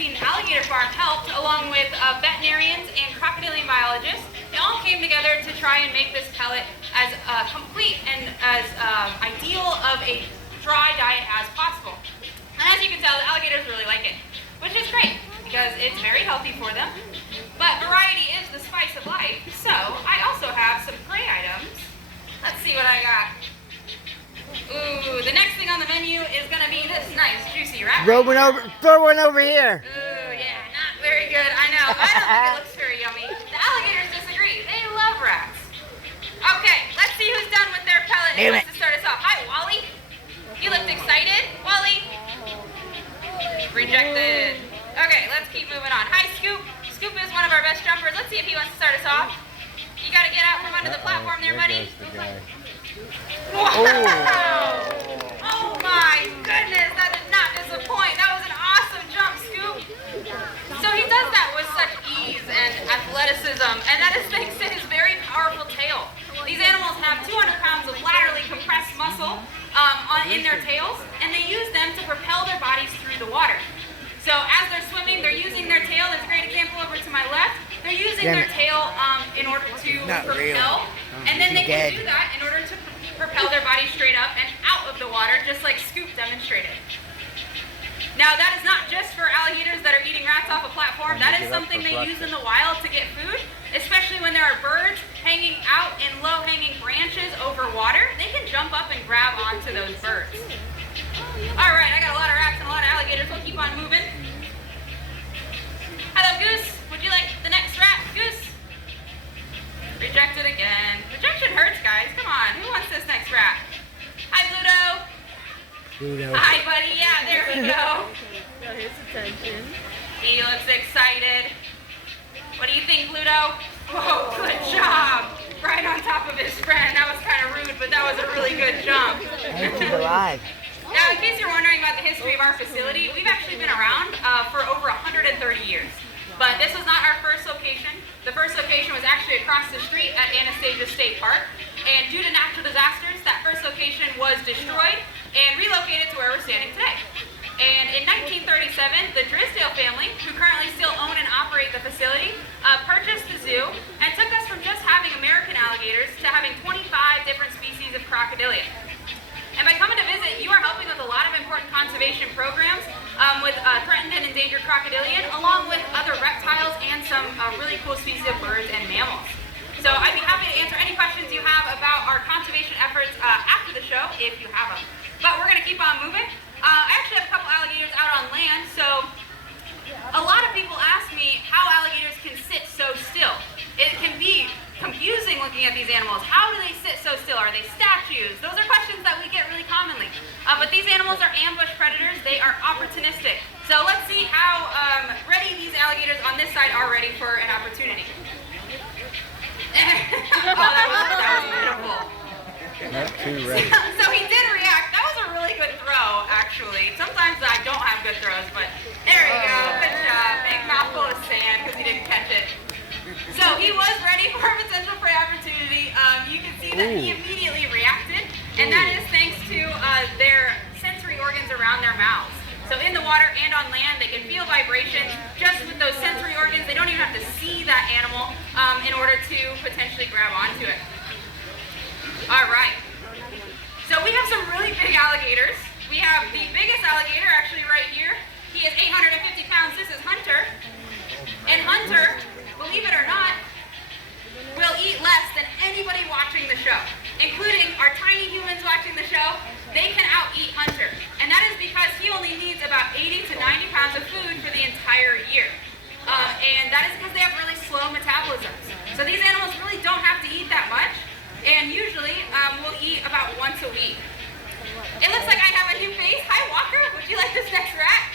Epstein Alligator Farm helped, along with veterinarians and crocodilian biologists. They all came together to try and make this pellet as complete and as ideal of a dry diet as possible. And as you can tell, the alligators really like it, which is great because it's very healthy for them. But variety is the spice of life, so I also have some prey items. Let's see what I got. Ooh, the next thing on the menu is going to be this nice juicy rat. Throw one over here. Ooh, yeah, not very good. I know. I don't think it looks very yummy. The alligators disagree. They love rats. Okay, let's see who's done with their pellet and wants to start us off. Hi, Wally. You looked excited. Wally. Rejected. Okay, let's keep moving on. Hi, Scoop. Scoop is one of our best jumpers. Let's see if he wants to start us off. You got to get out from under the platform there, buddy. Wow! Oh my goodness, that did not disappoint. That was an awesome jump, Scoop. So he does that with such ease and athleticism, and that is thanks to his very powerful tail. These animals have 200 pounds of laterally compressed muscle in their tails, and they use them to propel their bodies through the water. So as they're swimming, they're using their tail. There's a great example over to my left. They're using their tail in order to propel, and then they can do that in order to propel their body straight up and out of the water, just like Scoop demonstrated. Now that is not just for alligators that are eating rats off a platform. That is something they use in the wild to get food, especially when there are birds hanging out in low-hanging branches over water. They can jump up and grab onto those birds. All right, I got a lot of rats and a lot of alligators. We'll keep on moving. Hello, Goose. Would you like the next rat? Goose? Rejected again. Rejection hurts, guys. Come on. Who wants this next rat? Hi, Pluto. Pluto. Hi, buddy. Yeah, there we go. Got his attention. He looks excited. What do you think, Pluto? Whoa, good job. Right on top of his friend. That was kind of rude, but that was a really good jump. And keep alive. Now, in case you're wondering about the history of our facility, we've actually been around for over 130 years. But this was not our first location. The first location was actually across the street at Anastasia State Park. And due to natural disasters, that first location was destroyed and relocated to where we're standing today. And in 1937, the Drysdale family, who currently still own and operate the facility, purchased the zoo and took us from just having American alligators to having 25 different species of crocodilian. And by coming to visit, you are helping with a lot of important conservation programs with threatened and endangered crocodilian, along with other reptiles and some really cool species of birds and mammals. So I'd be happy to answer any questions you have about our conservation efforts after the show, if you have them. But we're going to keep on moving. I actually have a couple alligators out on land, so a lot of people ask me how alligators can sit so still. It can be confusing looking at these animals. How do they sit so still? Are they statues? Those are questions that we get really commonly. But these animals are ambush predators. They are opportunistic. So let's see how ready these alligators on this side are ready for an opportunity. Oh, that was beautiful. Not too ready. So he did react. That was a really good throw, actually. Sometimes I don't have good throws, but there you go. Good job. Big mouthful of sand because he didn't catch it. So he was ready for a potential prey opportunity. You can see that he immediately reacted, and that is thanks to their sensory organs around their mouths. So in the water and on land, they can feel vibrations just with those sensory organs. They don't even have to see that animal in order to potentially grab onto it. All right. So we have some really big alligators. We have the biggest alligator actually right here. He is 850 pounds. This is Hunter. And Hunter, believe it or not, will eat less than anybody watching the show, including our tiny humans watching the show. They can out-eat Hunter. And that is because he only needs about 80 to 90 pounds of food for the entire year. And that is because they have really slow metabolisms. So these animals really don't have to eat that much. And usually we'll eat about once a week. It looks like I have a new face. Hi, Walker. Would you like this next rat?